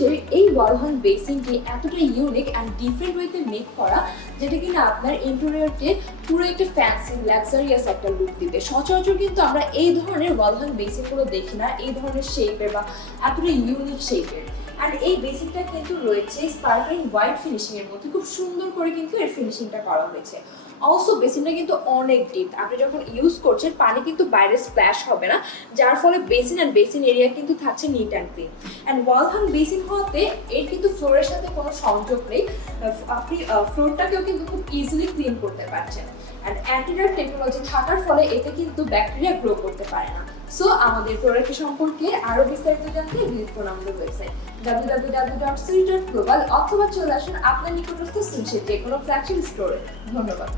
ফিনিশের এই ওয়াল হ্যাং বেসিনটি এতটা unique and different ওয়েতে মেক করা, যেটা কিনা আপনার ইন্টেরিয়রকে পুরো একটা ফ্যান্সি লাক্সারিয়াস একটা লুক দিবে। সচরাচর কিন্তু আমরা এই ধরনের ওয়াল হ্যাং বেসিনগুলো দেখি না, এই ধরনের শেপের বা এতটা ইউনিক শেপের। আর এই বেসিনটা কিন্তু রয়েছে স্পার্কলিং হোয়াইট ফিনিশিং এর মধ্যে, খুব সুন্দর করে কিন্তু এর ফিনিশিংটা করা হয়েছে। অলসো বেসিনটা কিন্তু অনেক ডিপ, আপনি যখন ইউজ করছেন পানি কিন্তু বাইরে স্প্ল্যাশ হবে না, যার ফলে বেসিন অ্যান্ড বেসিন এরিয়া কিন্তু থাকছে neat and clean. And wall hang basin হওয়াতে এর কিন্তু ফ্লোরের সাথে কোনো সংযোগ নেই, আপনি ফ্লোরটাকেও কিন্তু খুব ইজিলি ক্লিন করতে পারছেন। অ্যান্ড অ্যান্টিডার টেকনোলজি থাকার ফলে এতে কিন্তু ব্যাকটেরিয়া গ্রো করতে পারে না। সো আমাদের প্রোডাক্ট সম্পর্কে আরও বিস্তারিত জানতে ভিজিট করুন আমাদের ওয়েবসাইট www.sweet.global অথবা চলে আসুন আপনার নিকটস্থ সুইচের যে কোনো ফ্ল্যাগশিপ স্টোরে। ধন্যবাদ।